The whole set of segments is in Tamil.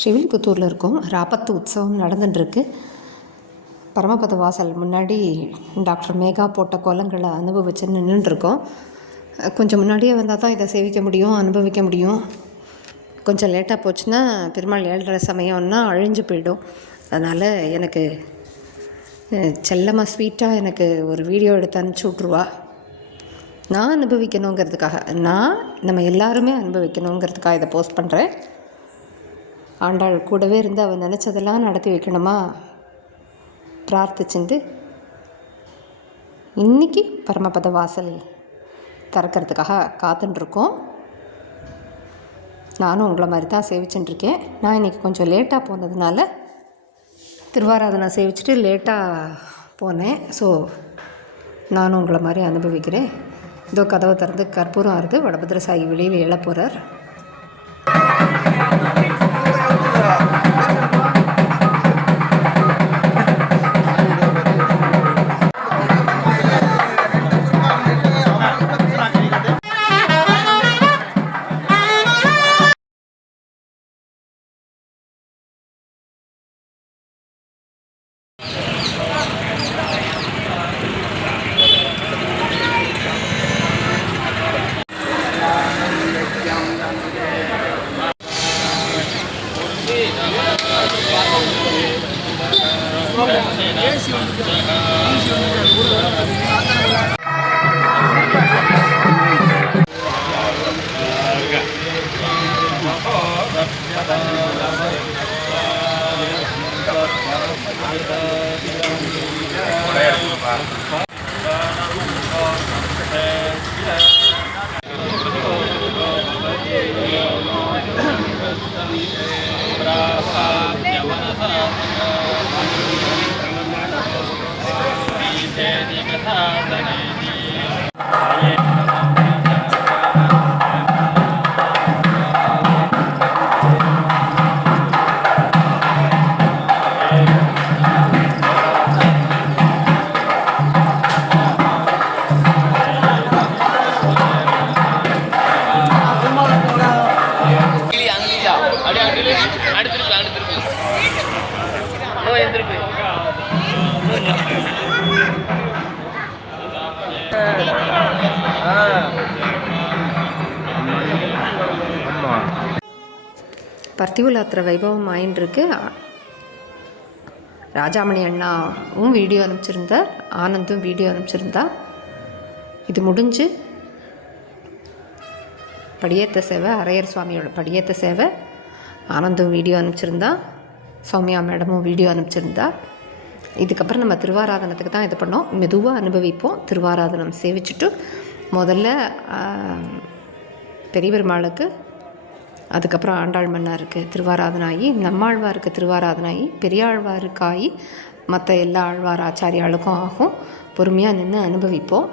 ஸ்ரீவில்புத்தூரில் இருக்கோம். ராபத்து உற்சவம் நடந்துட்டுருக்கு. பரமபத வாசல் முன்னாடி டாக்டர் மேகா போட்ட கோலங்களை அனுபவிச்சு நின்றுட்டுருக்கோம் கொஞ்சம் முன்னாடியே வந்தால் தான் இதை சேவிக்க முடியும் அனுபவிக்க முடியும். கொஞ்சம் லேட்டாக போச்சுன்னா பெருமாள் ஏழரை சமயம்னா அழிஞ்சு போயிடும். அதனால் எனக்கு செல்லமாக ஸ்வீட்டாக எனக்கு ஒரு வீடியோ எடுத்து அனுப்பிச்சி விட்ருவா நான் அனுபவிக்கணுங்கிறதுக்காக நான் நம்ம எல்லாருமே அனுபவிக்கணுங்கிறதுக்காக இதை போஸ்ட் பண்ணுறேன் ஆண்டாள் கூடவே இருந்து அவன் நினச்சதெல்லாம் நடத்தி வைக்கணுமா? பிரார்த்திச்சுண்டு இன்னைக்கு பரமபத வாசல் திறக்கிறதுக்காக காத்துட்ருக்கோம் நானும் உங்களை மாதிரி தான் சேவிச்சுட்டுருக்கேன் நான் இன்றைக்கி கொஞ்சம் லேட்டாக போனதுனால திருவாராதனை சேவிச்சுட்டு லேட்டாக போனேன். ஸோ நானும் உங்களை மாதிரி அனுபவிக்கிறேன். இதோ கதவை திறந்து கற்பூரம் ஆறுது வடபத்திர சாயி வெளியில் எழப்போகிறார் Wow. Uh -huh. பர்த்திகுலாத்திர வைபவம் ஆயின்ட்டுருக்கு ராஜாமணி அண்ணாவும் வீடியோ அனுப்பிச்சிருந்தார். ஆனந்தும் வீடியோ அனுப்பிச்சிருந்தா. இது முடிஞ்சு படியேத்த சேவை அரையர் சுவாமியோட படியேத்த சேவை ஆனந்தும் வீடியோ அனுப்பிச்சிருந்தா சௌமியா மேடமும் வீடியோ அனுப்பிச்சிருந்தா. இதுக்கப்புறம் நம்ம திருவாராதனத்துக்கு தான் இது பண்ணோம். மெதுவாக அனுபவிப்போம். திருவாராதனம் சேவிச்சுட்டு முதல்ல பெரிய பெருமாளுக்கு அதுக்கப்புறம் ஆண்டாள் மன்னாருக்கு திருவாராதனாயி நம்மாழ்வாருக்கு திருவாராதனாயி பெரியாழ்வாருக்காயி மற்ற எல்லா ஆழ்வார் ஆச்சாரியாளுக்கும் ஆகும். பொறுமையாக நின்று அனுபவிப்போம்.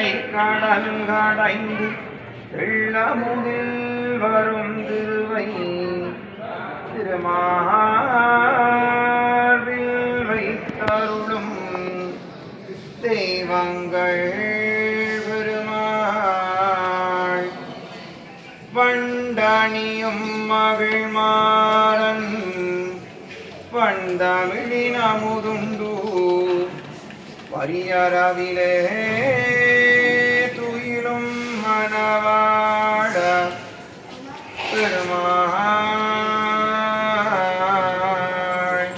காடை காடங்காடைந்து வெள்ளமுதில் வரும் திருவை திருமார்பில் வைத்தருளும் தெய்வங்கள் பெருமாள். வண்டணியும் மகிழ்மாறன் வண்டமிழின் அமுதுண்டு வரியரவிலே மணவாட பெருமாள்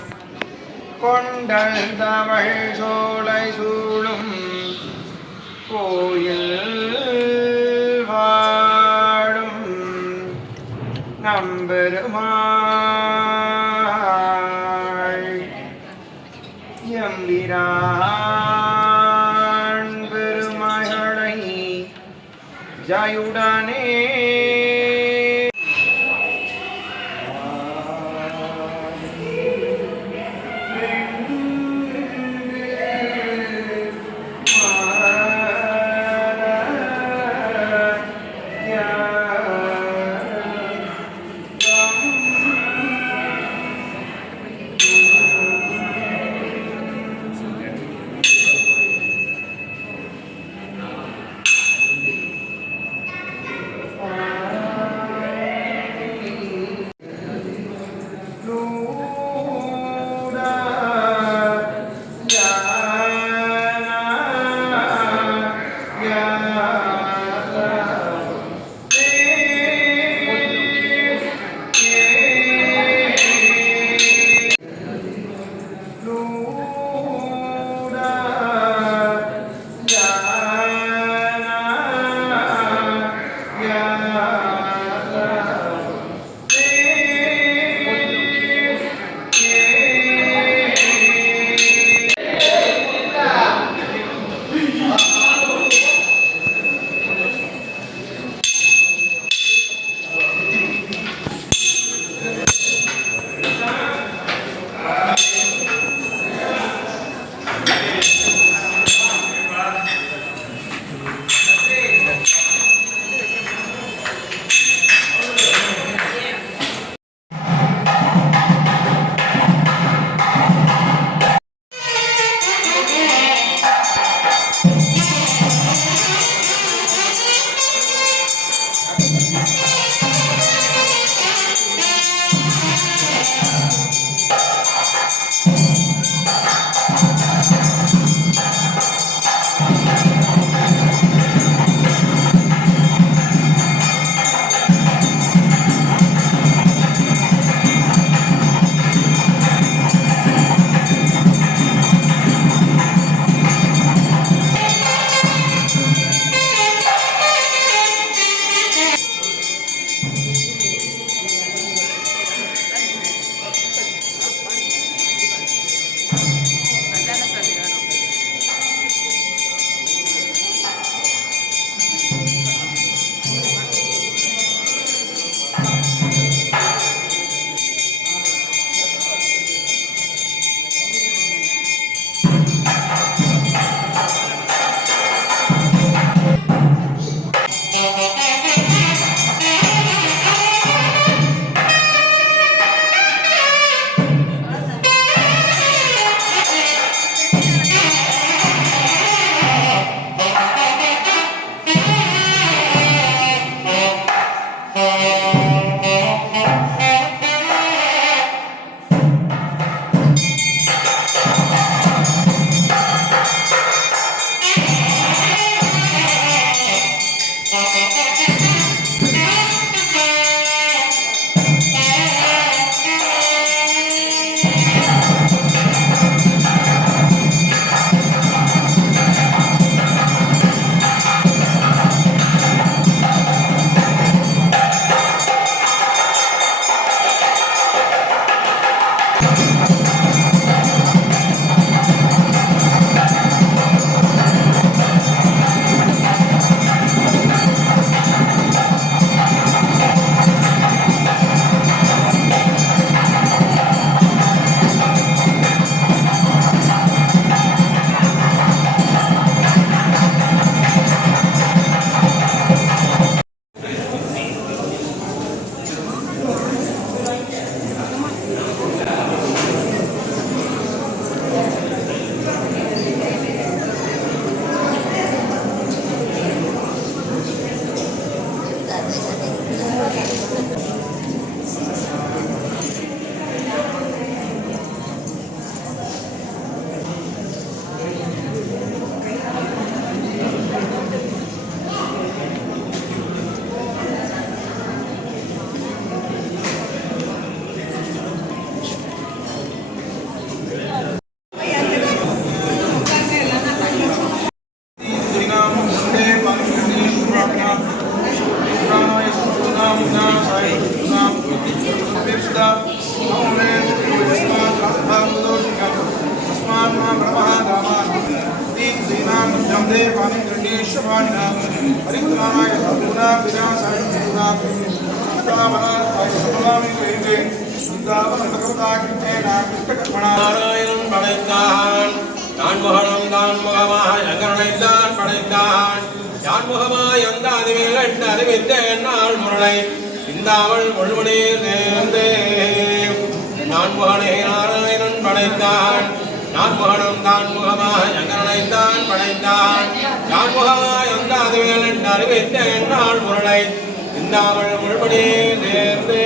கொண்டல் தவள் சோலை சூழும் கோயில் வாடும் நம்பெருமா முரளை இந்த அவள் முழுமணி சேர்ந்தே. நான் முகனே நாராயணன் படைத்தான். நான் முகனம் தான் முகமாக எங்கனைத்தான் படைத்தான். யான் முகமாய் அந்த அறிவில் எட்டு அறிவித்தேன் நாள் முரளை இந்த அவள் முழுமணி சேர்ந்தே.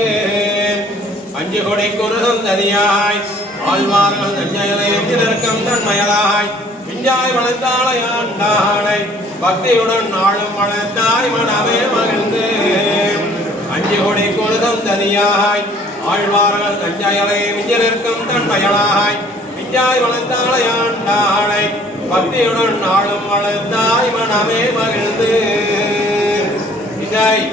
அஞ்சு கொடை குருதம் தனியாய். ஆழ்வார்கள் நஞ்சையலை எஞ்சினருக்கம் தன்மயலாய். விஞ்சாய் வளர்த்தாளையாண்டாளை பக்தியுடன் நாளும் வளர்த்தாய் மனமே மகிழ்ந்து. அஞ்சு கொடை குருதம் தனியாய் ஆழ்வார்கள் நஞ்சையலை விஞ்சினருக்கம் தன்மயலாய் விஞ்சாய் வளர்த்தாளையாண்டாளை பக்தியுடன் நாளும் வளர்த்தாய் மனமே மகிழ்ந்து. விஜய்.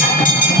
Música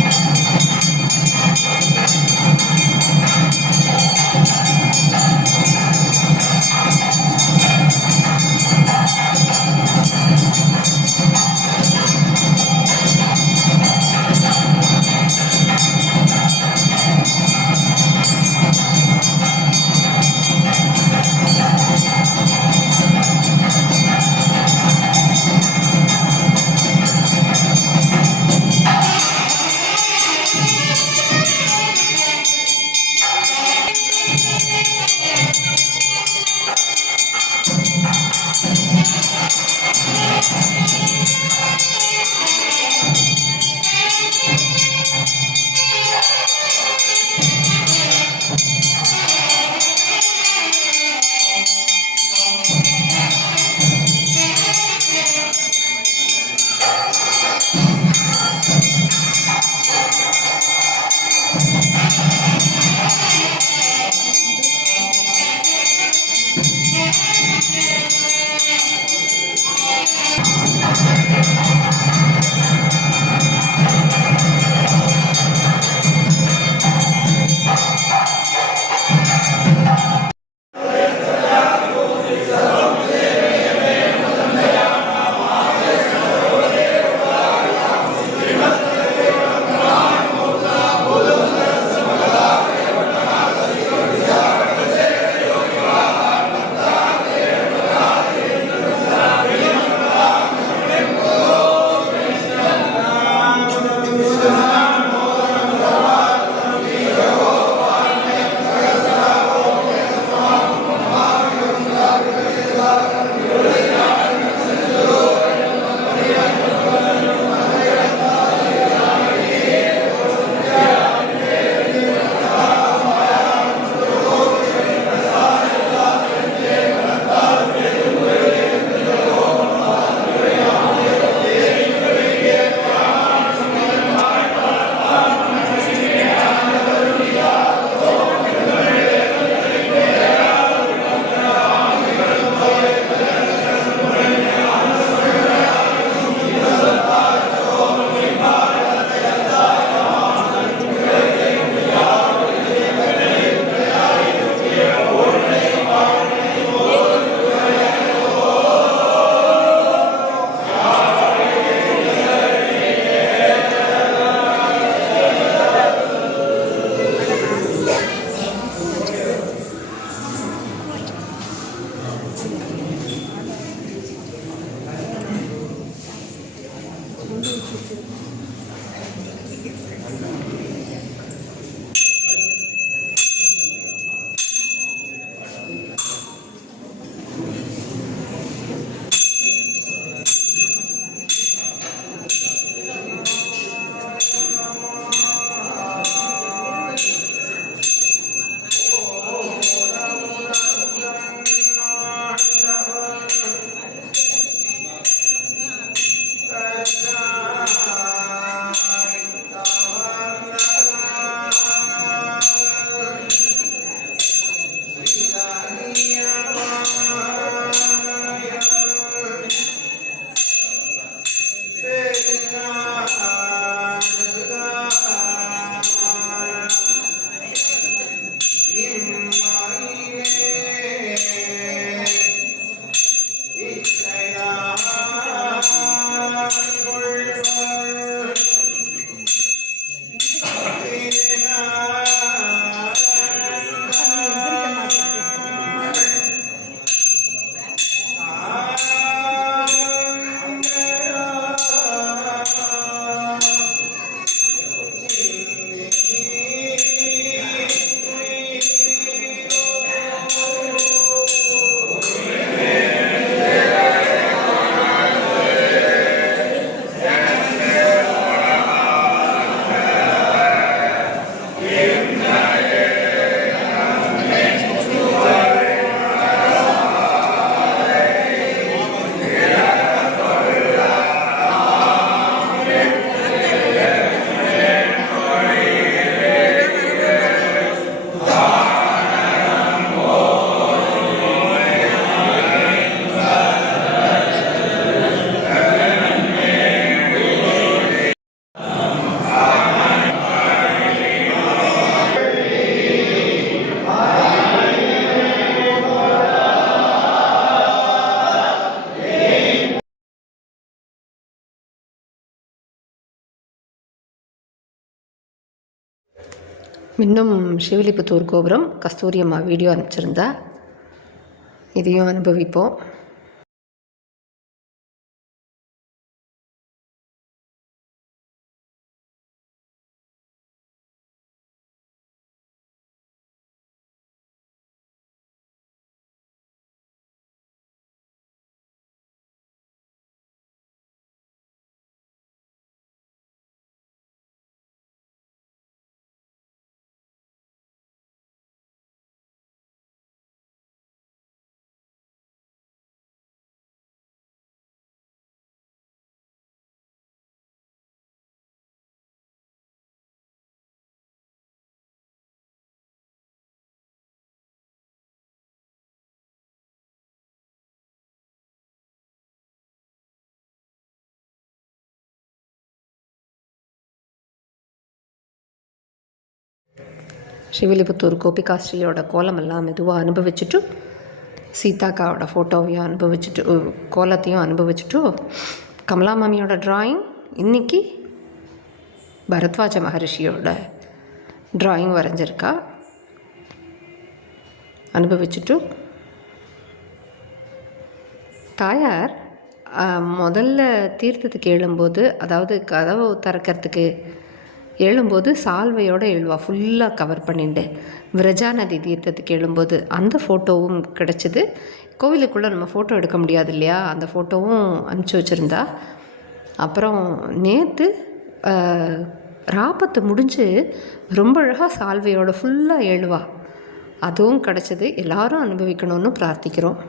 இன்னும் ஸ்ரீவில்லிபுத்தூர் கோபுரம் கஸ்தூரியம்மா வீடியோ அனுப்பிச்சிருந்தா இதையும் அனுபவிப்போம். ஸ்ரீவில்லிபுத்தூர் கோபிகாஸ்ரீயோட கோலமெல்லாம் மெதுவாக அனுபவிச்சுட்டு சீதாக்காவோட ஃபோட்டோவையும் அனுபவிச்சுட்டு கோலத்தையும் அனுபவிச்சுட்டு கமலா மாமியோட ட்ராயிங் இன்னைக்கு பரத்வாஜ மகரிஷியோட ட்ராயிங் வரைஞ்சிருக்கா. அனுபவிச்சுட்டு தாயார் முதல்ல தீர்த்தத்துக்கு எழும்போது அதாவது கதவை திறக்கிறதுக்கு எழும்போது சால்வையோடு எழுவா ஃபுல்லாக கவர் பண்ணிட்டு. விரஜா நதி தீர்த்தத்துக்கு எழும்போது அந்த ஃபோட்டோவும் கிடச்சிது. கோவிலுக்குள்ளே நம்ம ஃபோட்டோ எடுக்க முடியாது இல்லையா? அந்த ஃபோட்டோவும் அனுப்பிச்சி வச்சுருந்தா. அப்புறம் நேற்று ராபத்து முடிஞ்சு ரொம்ப அழகாக சால்வையோட ஃபுல்லாக எழுவா. அதுவும் கிடச்சிது. எல்லாரும் அனுபவிக்கணும்னு பிரார்த்திக்கிறோம்.